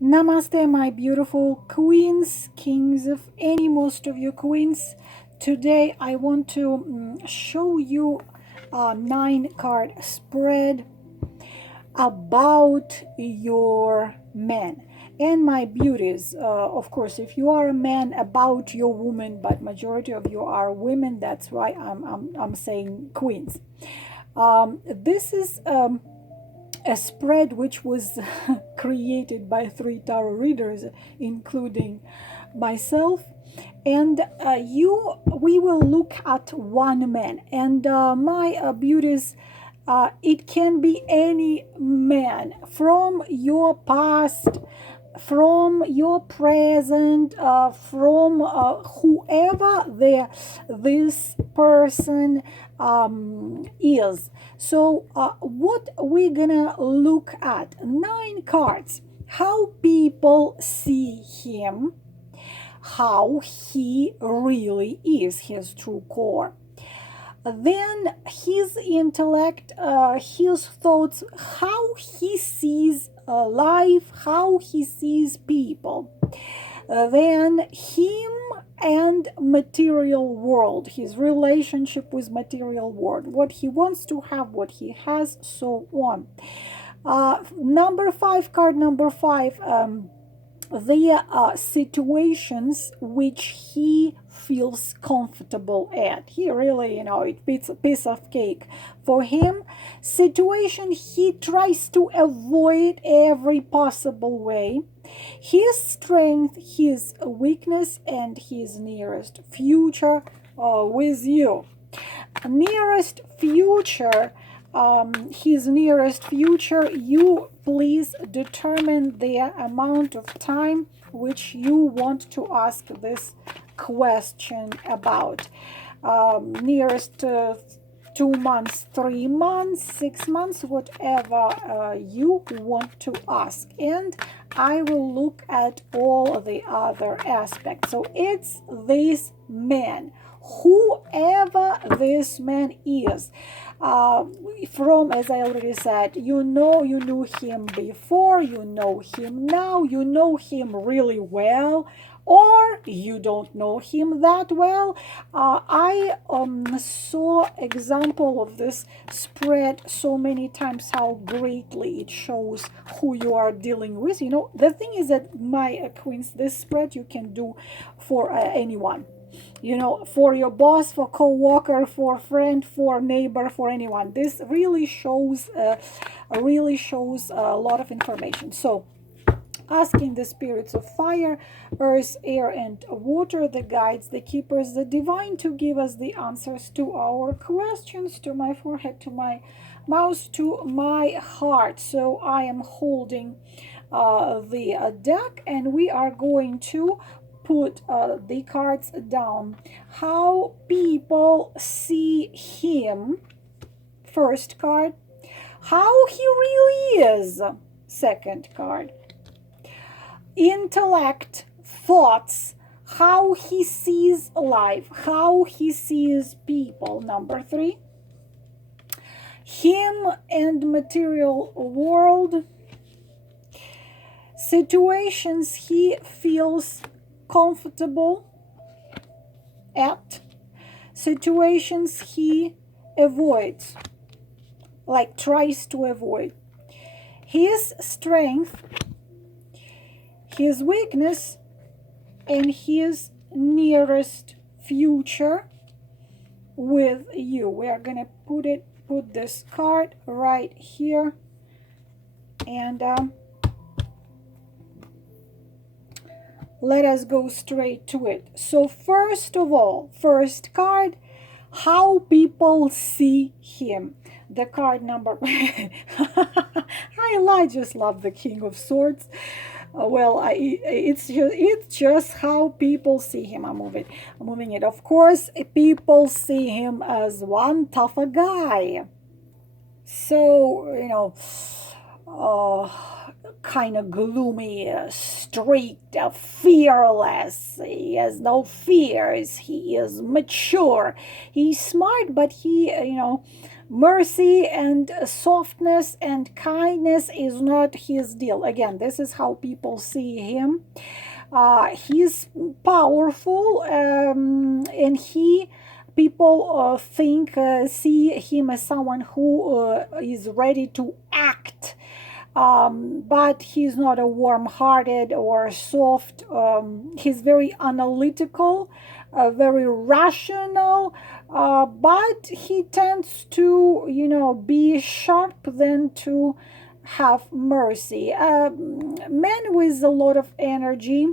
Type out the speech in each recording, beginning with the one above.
Namaste, my beautiful queens, kings of any, most of you queens. Today I want to show you a 9 card spread about your men and my beauties. Of course, if you are a man, about your woman, but majority of you are women. That's why I'm saying queens. This is a spread which was created by 3 tarot readers, including myself. And we will look at one man. And my beauties, it can be any man from your past, from your present, from whoever this person is. So what we're gonna look at, 9 cards, how people see him, how he really is, his true core. Then his intellect, his thoughts, how he sees life, how he sees people. Then him and material world, his relationship with material world, what he wants to have, what he has, so on. Number 5, card number 5, the situations which he feels comfortable at. He really, it's a piece of cake for him. Situation he tries to avoid every possible way. His strength, his weakness, and his nearest future with you. Nearest future, his nearest future, you please determine the amount of time which you want to ask this question about. Nearest 2 months, 3 months, 6 months, whatever you want to ask. And I will look at all the other aspects. So it's this man, whoever this man is. From, as I already said, you knew him before, you know him now, you know him really well, or you don't know him that well. I saw example of this spread so many times, how greatly it shows who you are dealing with. The thing is that, my queens, this spread you can do for anyone. For your boss, for co-worker, for friend, for neighbor, for anyone. This really shows a lot of information. So asking the spirits of fire, earth, air, and water, the guides, the keepers, the divine, to give us the answers to our questions, to my forehead, to my mouth, to my heart. So I am holding the deck, and we are going to put the cards down. How people see him, first card. How he really is, second card. Intellect, thoughts, how he sees life, how he sees people, number 3. Him and material world, situations he feels comfortable at, situations he avoids, like tries to avoid. His strength, his weakness, and his nearest future with you. We are gonna put this card right here, and let us go straight to it. So first of all, first card, how people see him. The card number I just love the King of Swords. It's just how people see him. I'm moving it. Of course, people see him as one tougher guy. So, kind of gloomy, strict, fearless. He has no fears. He is mature. He's smart, but he, Mercy and softness and kindness is not his deal. Again, this is how people see him. He's powerful, and people see him as someone who is ready to act, but he's not a warm-hearted or soft. He's very analytical, very rational, but he tends to, be sharp than to have mercy. Men with a lot of energy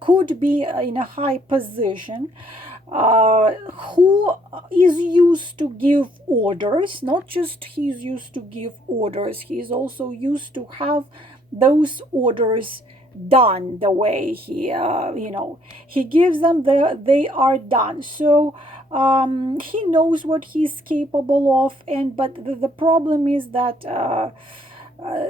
could be in a high position, who is used to give orders. Not just he's used to give orders, he's also used to have those orders done the way he gives them. They are done. So he knows what he's capable of, and but the problem is that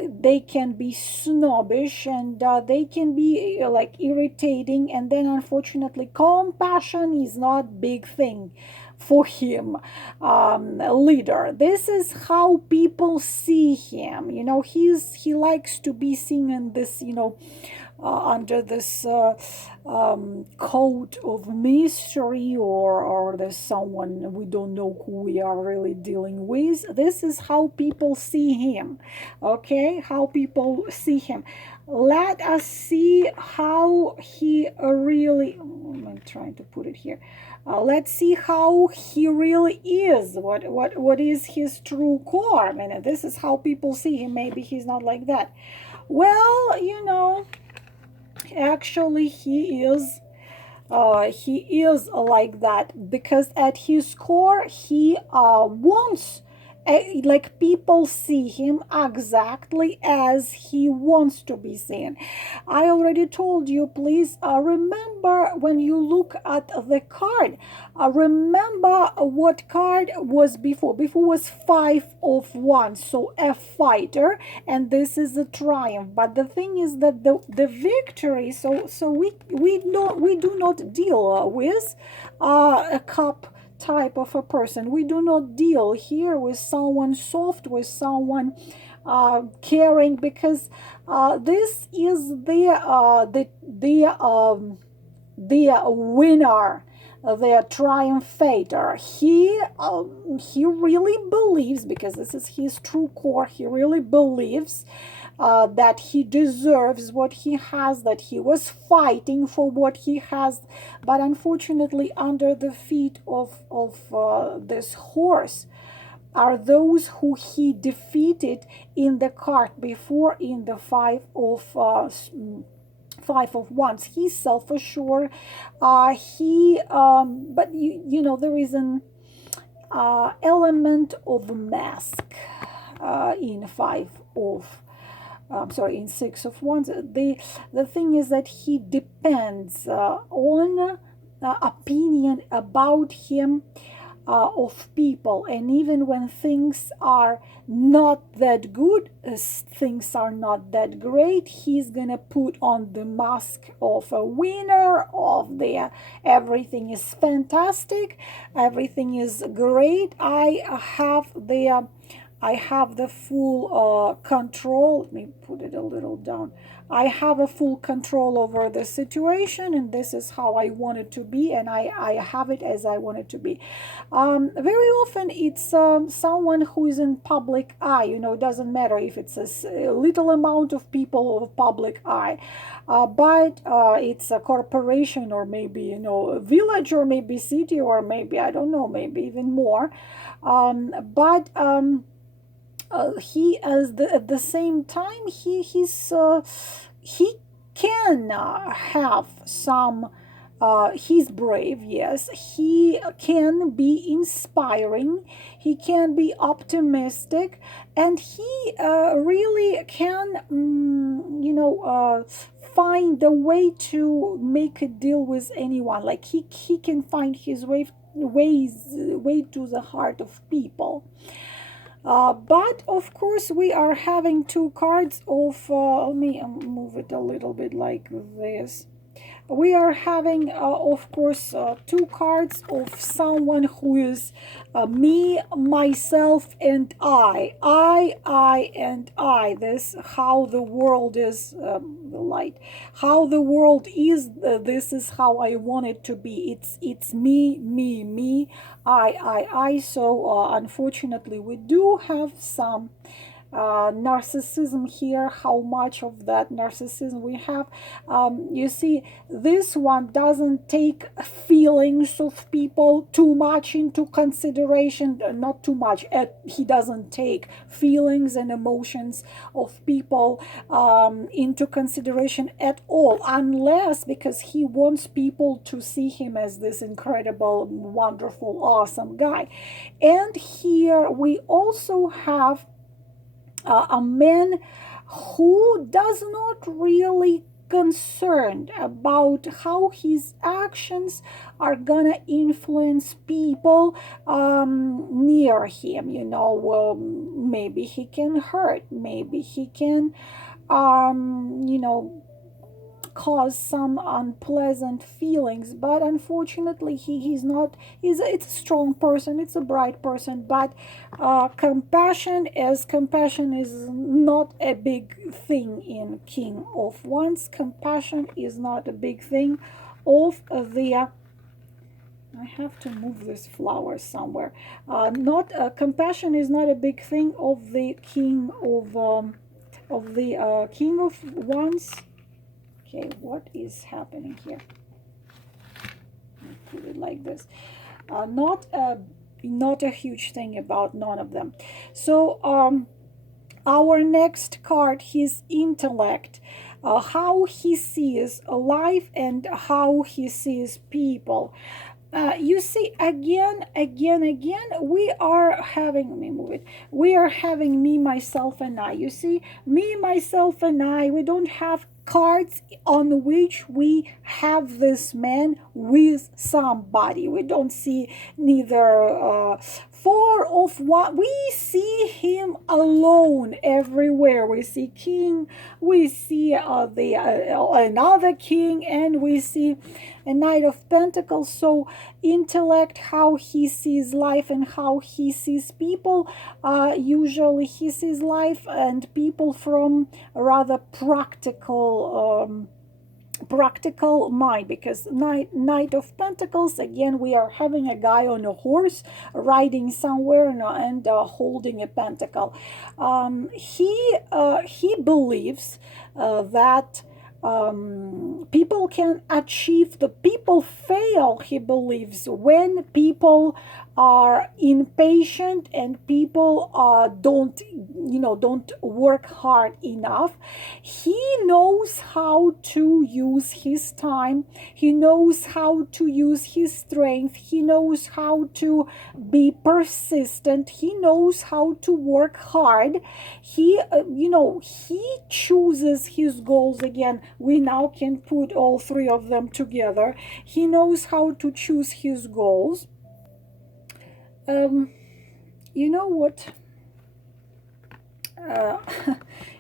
they can be snobbish, and they can be like irritating, and then unfortunately compassion is not big thing for him. Leader, this is how people see him. He likes to be seen in this, under this coat of mystery, or there's someone we don't know who we are really dealing with. This is how people see him. Okay, how people see him. Let us see how he really, I'm trying to put it here. Let's see how he really is. What is his true core? I mean, this is how people see him. Maybe he's not like that. Well, actually he is like that, because at his core he wants, like, people see him exactly as he wants to be seen. I already told you, please remember when you look at the card, remember what card was before. Before was 5 of Wands, so a fighter, and this is a triumph. But the thing is that the victory, so we do not deal with a cup type of a person. We do not deal here with someone soft, with someone caring, because this is the winner, the triumphator. He really believes, because this is his true core, he really believes that he deserves what he has, that he was fighting for what he has. But unfortunately, under the feet of this horse are those who he defeated in the card before, in the 5 of Wands. He's self-assured. But there is an element of mask in in 6 of Wands. The thing is that he depends on opinion about him of people, and even when things are not that good, things are not that great, he's gonna put on the mask of a winner, of the everything is fantastic, everything is great, I have the full control. Let me put it a little down. I have a full control over the situation, and this is how I want it to be, and I have it as I want it to be. Very often it's someone who is in public eye. It doesn't matter if it's a little amount of people of public eye, but it's a corporation, or maybe a village, or maybe city, or maybe, I don't know, maybe even more. But he, at the same time, he can have some. He's brave, yes. He can be inspiring. He can be optimistic, and he really can, find a way to make a deal with anyone. Like he can find his way to the heart of people. But of course, we are having two cards of, let me move it a little bit like this. we are having, of course, two cards of someone who is me, myself, and and I. This how the world is, the light, how the world is. This is how I want it to be. It's me, me, me, I. So unfortunately, we do have some narcissism here. How much of that narcissism we have? You see, this one doesn't take feelings of people too much into consideration. Not too much. He doesn't take feelings and emotions of people into consideration at all, unless because he wants people to see him as this incredible, wonderful, awesome guy. And here we also have a man who does not really concerned about how his actions are gonna influence people near him. Maybe he can hurt, maybe he can cause some unpleasant feelings, but unfortunately he's not. It's a strong person, it's a bright person, but compassion is not a big thing in King of Wands. Compassion is not a big thing of the I have to move this flower somewhere. Not Compassion is not a big thing of the King of Wands. Okay, what is happening here? I'll put it like this. Not a huge thing about none of them. So our next card, his intellect, how he sees life and how he sees people. You see, again, we are having, let me move it. We are having me, myself, and I. You see, me, myself, and I. We don't have cards on which we have this man with somebody. We don't see neither four of what. We see him alone everywhere. We see king, we see the another king, and we see a Knight of Pentacles. So intellect, how he sees life and how he sees people. Usually he sees life and people from a rather practical mind, because Knight of Pentacles, again, we are having a guy on a horse riding somewhere and holding a pentacle. He believes that people can achieve, the people fail, he believes, when people are impatient and people don't work hard enough. He knows how to use his time, he knows how to use his strength, he knows how to be persistent, he knows how to work hard. He chooses his goals. Again, we now can put all three of them together. He knows how to choose his goals. You know what?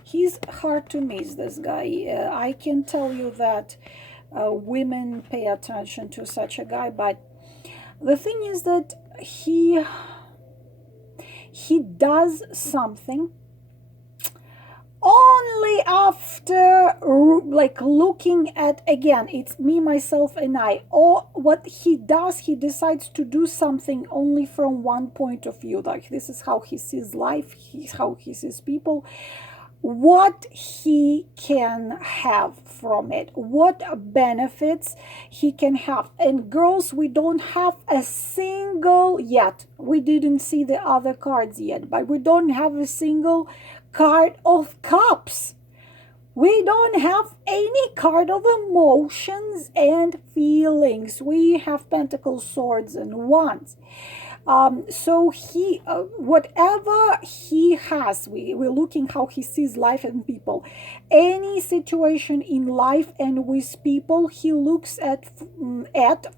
He's hard to miss, this guy. I can tell you that women pay attention to such a guy, but the thing is that he does something only after looking at, again, it's me, myself, and I. Or what he does, he decides to do something only from one point of view. Like, this is how he sees life, how he sees people, what he can have from it, what benefits he can have. And girls, we don't have a single yet. We didn't see the other cards yet, but we don't have a single card of cups. We don't have any card of emotions and feelings. We have pentacles, swords, and wands. So he, whatever he has, we're looking how he sees life and people. Any situation in life and with people, he looks at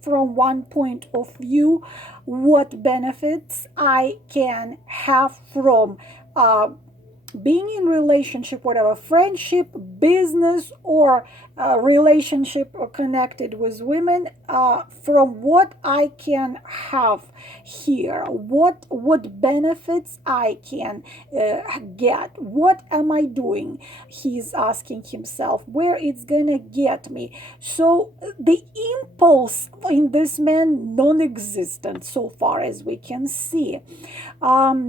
from one point of view, what benefits I can have from being in relationship, whatever, friendship, business or relationship or connected with women, from what I can have here, what benefits I can get, what am I doing, he's asking himself, where it's gonna get me. So the impulse in this man non-existent so far as we can see.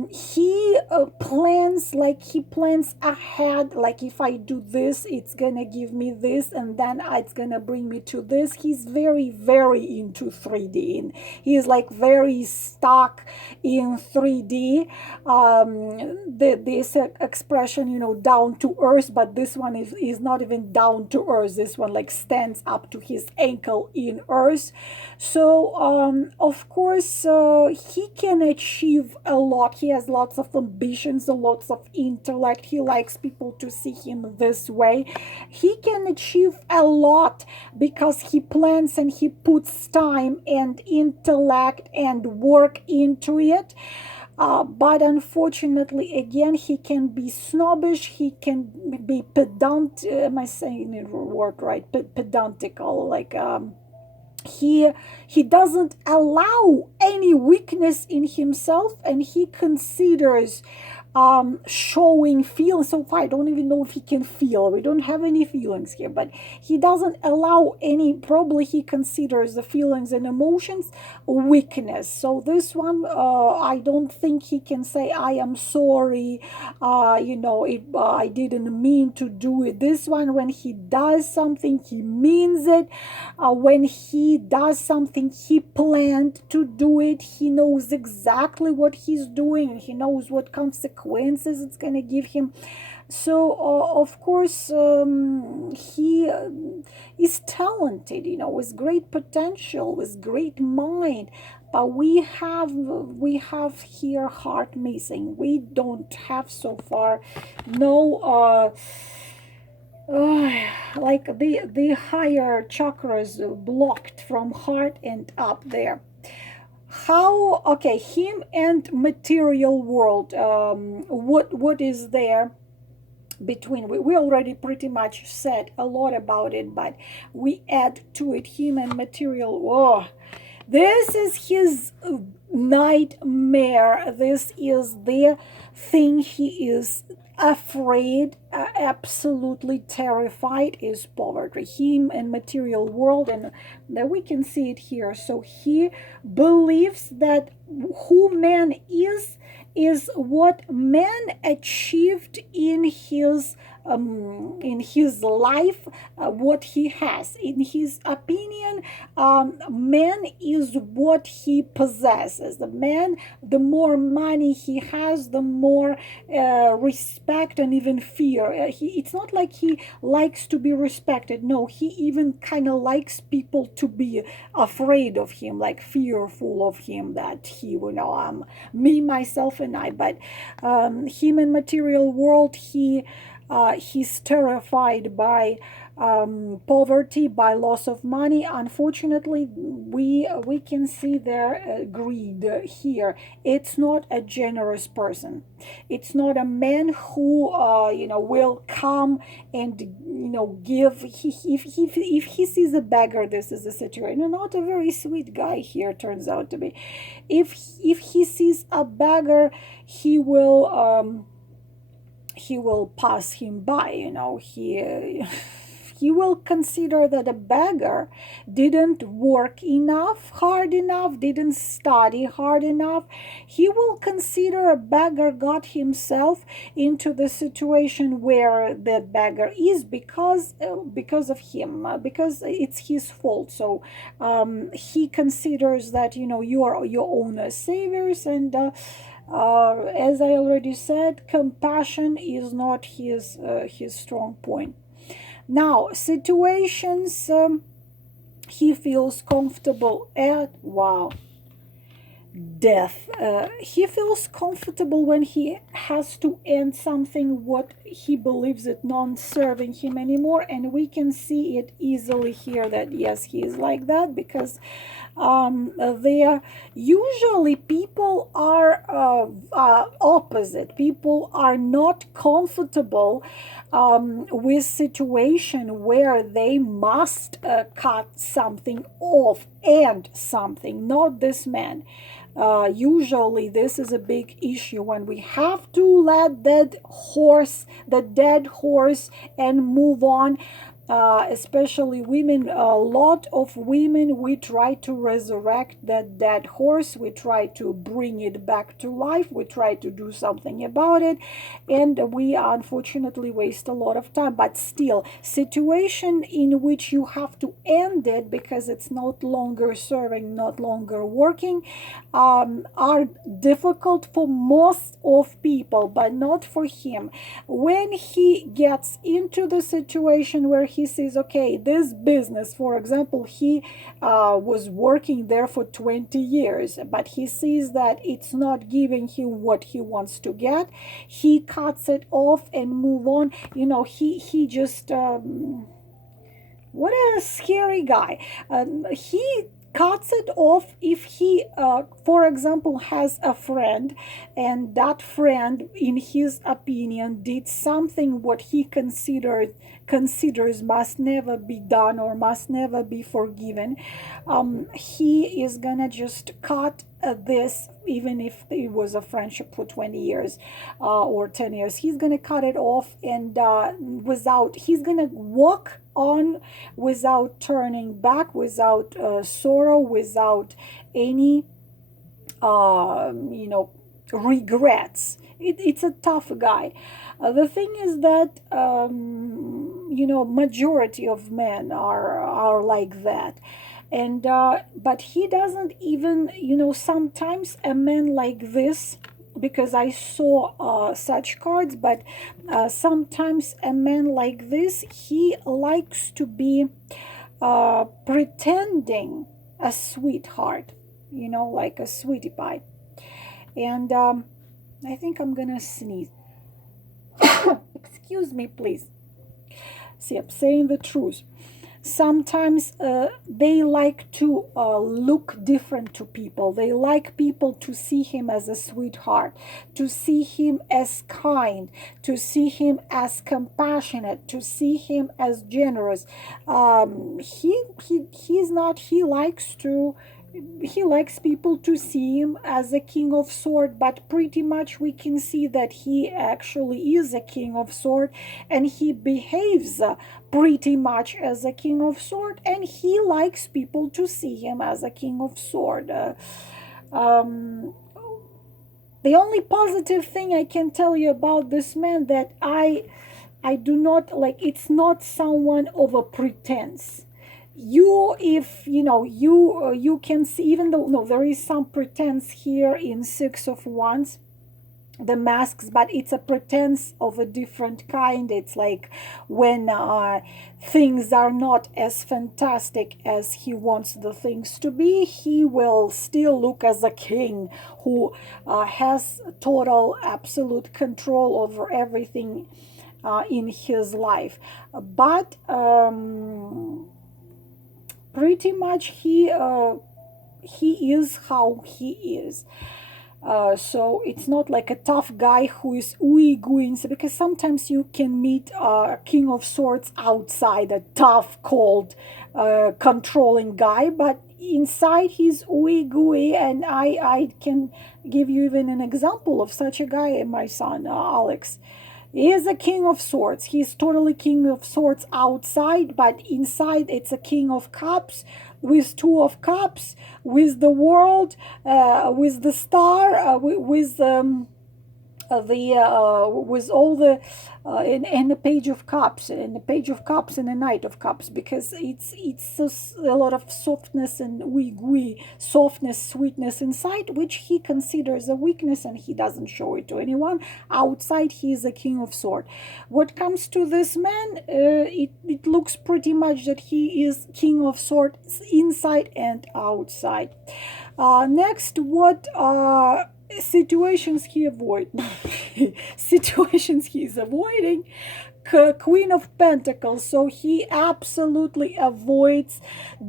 He plans, like he plans ahead, like if I do this it's gonna give me this, and then it's gonna bring me to this. He's very, very into 3D, and he's like very stuck in 3D. This expression, down to earth, but this one is not even down to earth. This one like stands up to his ankle in earth. So of course he can achieve a lot. He has lots of ambitions, lots of intellect. He likes people to see him this way. He can achieve a lot because he plans and he puts time and intellect and work into it. But unfortunately, again, he can be snobbish. He can be pedant. Am I saying the word right? Pedantical, like he doesn't allow any weakness in himself, and he considers showing feelings. So far I don't even know if he can feel. We don't have any feelings here, but he doesn't allow any. Probably he considers the feelings and emotions weakness. So this one, I don't think he can say I am sorry, I didn't mean to do it. This one, when he does something he means it. When he does something he planned to do it. He knows exactly what he's doing, and he knows what consequences it's going to give him. So of course he is talented, with great potential, with great mind, but we have here heart missing. We don't have so far no like the higher chakras blocked from heart and up there. How, okay, him and material world, what is there between? We already pretty much said a lot about it, but we add to it him and material. Oh, this is his nightmare. This is the thing he is afraid, absolutely terrified, is poverty. Him and material world, and that we can see it here. So he believes that who man is what man achieved in his life, what he has. In his opinion, man is what he possesses. The man, the more money he has, the more respect and even fear. It's not like he likes to be respected. No, he even kind of likes people to be afraid of him, like fearful of him, that he will know, me, myself, and I. But him in material world, he's terrified by poverty, by loss of money. Unfortunately, we can see their greed here. It's not a generous person. It's not a man who will come and give. If he sees a beggar, this is the situation. Not a very sweet guy here, turns out to be. If he sees a beggar, he will pass him by. He will consider that a beggar didn't work hard enough, didn't study hard enough. He will consider a beggar got himself into the situation where that beggar is because of him, because it's his fault. So he considers that you are your own saviors, and as I already said, compassion is not his strong point. Now, situations he feels comfortable at. Wow. death. He feels comfortable when he has to end something what he believes it non-serving him anymore, and we can see it easily here that yes, he is like that because they are usually people are opposite. People are not comfortable with situation where they must cut something off and something. Not this man. Usually this is a big issue when we have to let the dead horse and move on. Especially women, a lot of women, we try to resurrect that dead horse, we try to bring it back to life, we try to do something about it, and we unfortunately waste a lot of time. But still, situation in which you have to end it because it's not longer serving, not longer working, are difficult for most of people, but not for him. When he gets into the situation where he says, okay, this business, for example, he was working there for 20 years, but he sees that it's not giving him what he wants to get, he cuts it off and move on. He just what a scary guy. He cuts it off if he, for example, has a friend, and that friend, in his opinion, did something what he considers must never be done or must never be forgiven. He is gonna just cut this, even if it was a friendship for 20 years or 10 years, he's gonna cut it off, and he's gonna walk on without turning back, without sorrow, without any regrets. It's a tough guy. The thing is that majority of men are like that, and but he doesn't even, sometimes a man like this, because I saw such cards, but sometimes a man like this, he likes to be pretending a sweetheart, like a sweetie pie. And I think I'm gonna sneeze. Excuse me, please. See, I'm saying the truth. Sometimes they like to look different to people. They like people to see him as a sweetheart, to see him as kind, to see him as compassionate, to see him as generous. He's not. He likes people to see him as a king of sword, but pretty much we can see that he actually is a king of sword, and he behaves pretty much as a king of sword, and he likes people to see him as a king of sword. Um, the only positive thing I can tell you about this man that I do not like, it's not someone of a pretense. You if you can see, even though no, there is some pretense here in Six of Wands, the masks, but it's a pretense of a different kind. It's like when things are not as fantastic as he wants the things to be, he will still look as a king who has total absolute control over everything in his life. But pretty much he is how he is. So it's not like a tough guy who is ooey gooey, because sometimes you can meet a king of swords outside, a tough, cold, controlling guy, but inside he's ooey gooey. And I can give you even an example of such a guy, my son Alex. He is a king of swords. He's totally king of swords outside, but inside it's a king of cups, with two of cups, with the world, with the star, with with all the in the page of cups, in the page of cups and the knight of cups, because a lot of softness and wee softness, sweetness inside, which he considers a weakness, and he doesn't show it to anyone. Outside he is a king of sword. What comes to this man, it looks pretty much that he is king of swords inside and outside. Next, what situations he avoid situations he is avoiding. Queen of Pentacles, so he absolutely avoids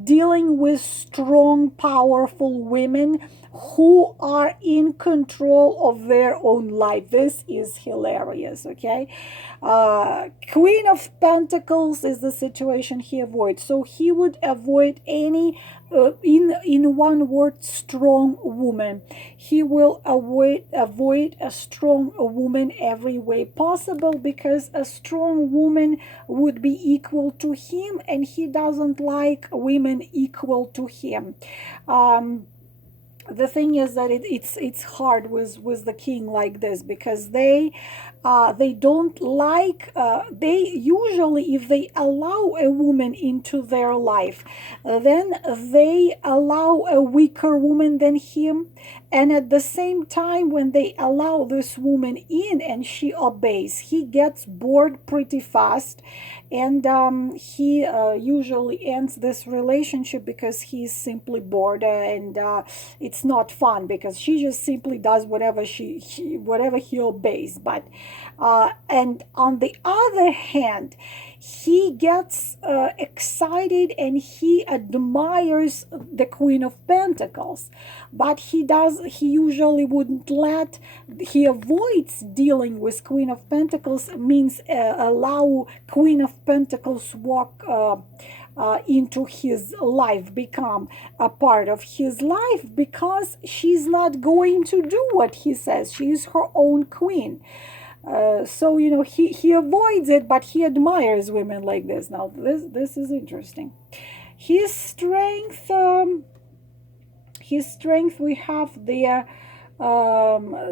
dealing with strong, powerful women who are in control of their own life. This is hilarious, okay? Queen of Pentacles is the situation he avoids. So he would avoid any, in one word, strong woman. He will avoid a strong woman every way possible, because a strong woman would be equal to him, and he doesn't like women equal to him. The thing is that it's hard with the king like this, because they don't like, they usually, if they allow a woman into their life, then they allow a weaker woman than him, and at the same time, when they allow this woman in and she obeys, he gets bored pretty fast, and he usually ends this relationship because he's simply bored, and it's not fun, because she just simply does whatever whatever he obeys. But and on the other hand, he gets excited and he admires the Queen of Pentacles, but he usually wouldn't he avoids dealing with Queen of Pentacles, means allow Queen of Pentacles walk into his life, become a part of his life, because she's not going to do what he says. She is her own queen. So he avoids it, but he admires women like this. Now this is interesting. His strength, we have the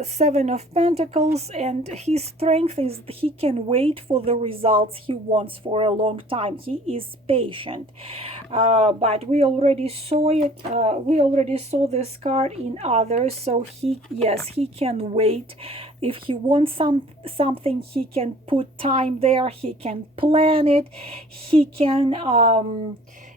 Seven of Pentacles, and his strength is he can wait for the results he wants for a long time. He is patient, but we already saw it. We already saw this card in others. So he can wait. If he wants something, he can put time there. He can plan it. He can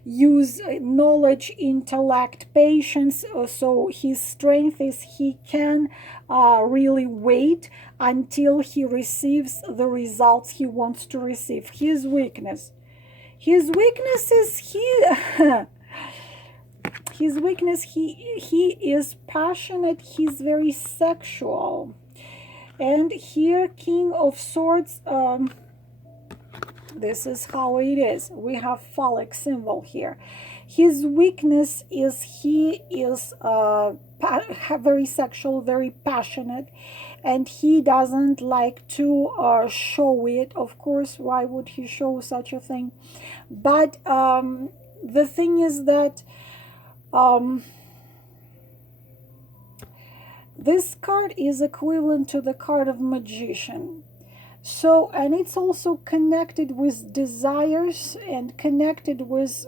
use knowledge, intellect, patience. So his strength is he can really wait until he receives the results he wants to receive. His weakness is his weakness, he is passionate. He's very sexual. And here, King of Swords, this is how it is. We have phallic symbol here. His weakness is he is very sexual, very passionate, and he doesn't like to show it. Of course, why would he show such a thing? But the thing is that this card is equivalent to the card of Magician. So, and it's also connected with desires and connected with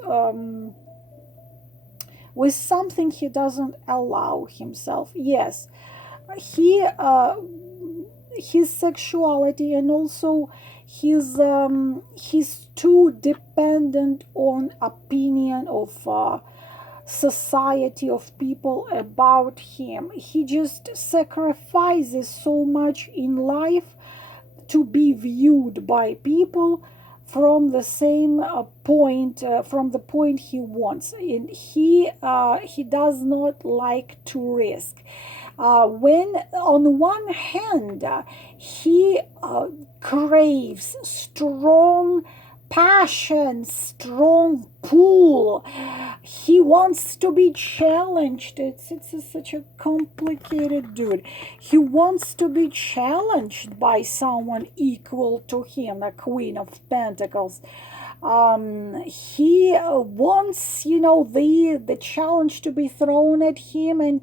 something he doesn't allow himself. Yes, his sexuality, and also he's too dependent on opinion of society, of people about him. He just sacrifices so much in life to be viewed by people from the same point, from the point he wants, and he does not like to risk. When on one hand he craves strong passion, strong pull, he wants to be challenged. It's such a complicated dude. He wants to be challenged by someone equal to him, a Queen of Pentacles. He wants, the challenge to be thrown at him, and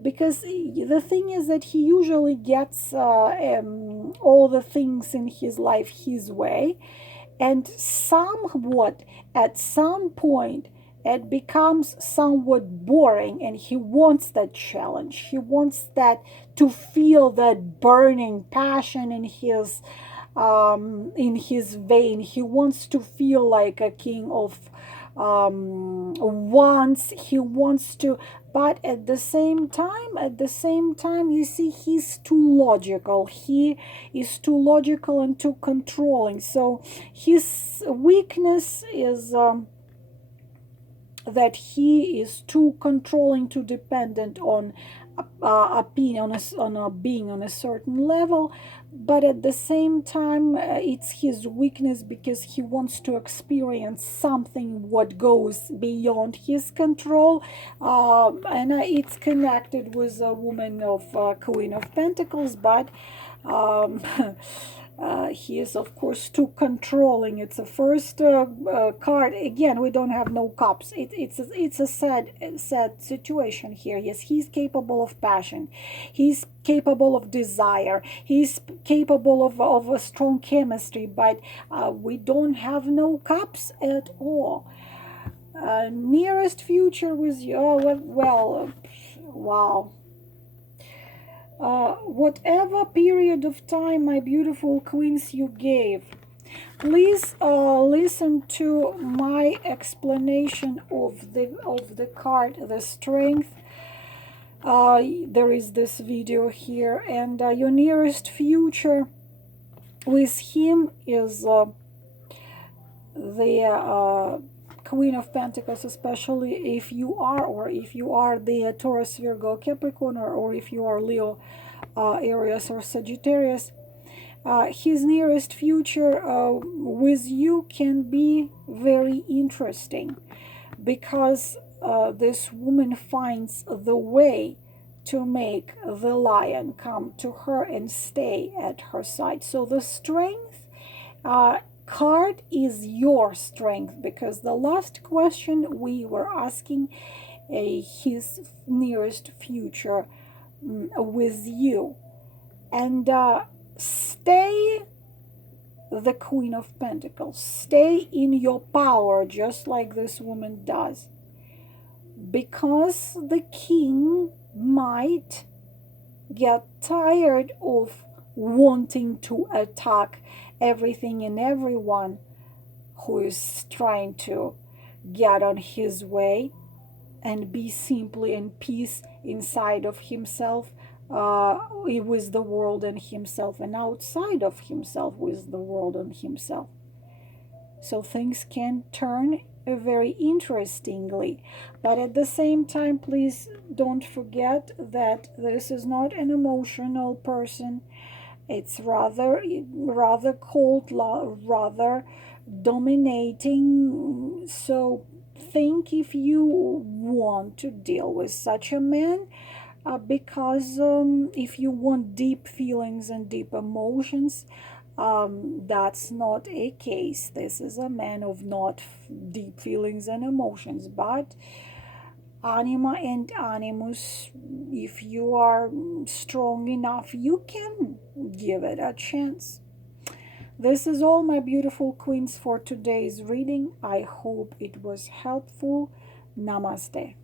because the thing is that he usually gets all the things in his life his way, and somewhat at some point it becomes somewhat boring, and he wants that challenge. He wants that, to feel that burning passion in his vein. He wants to feel like a king of wants. He wants to, but at the same time, you see, he's too logical. He is too logical and too controlling. So his weakness is that he is too controlling, too dependent on opinion, on a being on a certain level. But at the same time, it's his weakness because he wants to experience something what goes beyond his control. And it's connected with a woman of Queen of Pentacles, but um, he is, of course, too controlling. It's a first card. Again, we don't have no cups. It's a sad situation here. Yes, he's capable of passion. He's capable of desire. He's capable of a strong chemistry, but we don't have no cups at all. Nearest future with you. Oh, well, wow. Whatever period of time, my beautiful queens, you gave, please listen to my explanation of the card, the strength. There is this video here, and your nearest future with him is the Queen of Pentacles, especially if you are, or if you are the Taurus, Virgo, Capricorn, or if you are Leo, Aries, or Sagittarius. His nearest future with you can be very interesting, because this woman finds the way to make the lion come to her and stay at her side. So the strength card is your strength, because the last question we were asking, his nearest future with you. And stay the Queen of Pentacles. Stay in your power, just like this woman does. Because the king might get tired of wanting to attack everything and everyone who is trying to get on his way, and be simply in peace inside of himself, with the world and himself, and outside of himself with the world and himself. So things can turn very interestingly. But at the same time, please don't forget that this is not an emotional person. It's rather cold, rather dominating. So think if you want to deal with such a man, because if you want deep feelings and deep emotions, that's not a case. This is a man of not deep feelings and emotions, but anima and animus. If you are strong enough, you can give it a chance. This is all, my beautiful queens, for today's reading. I hope it was helpful. Namaste.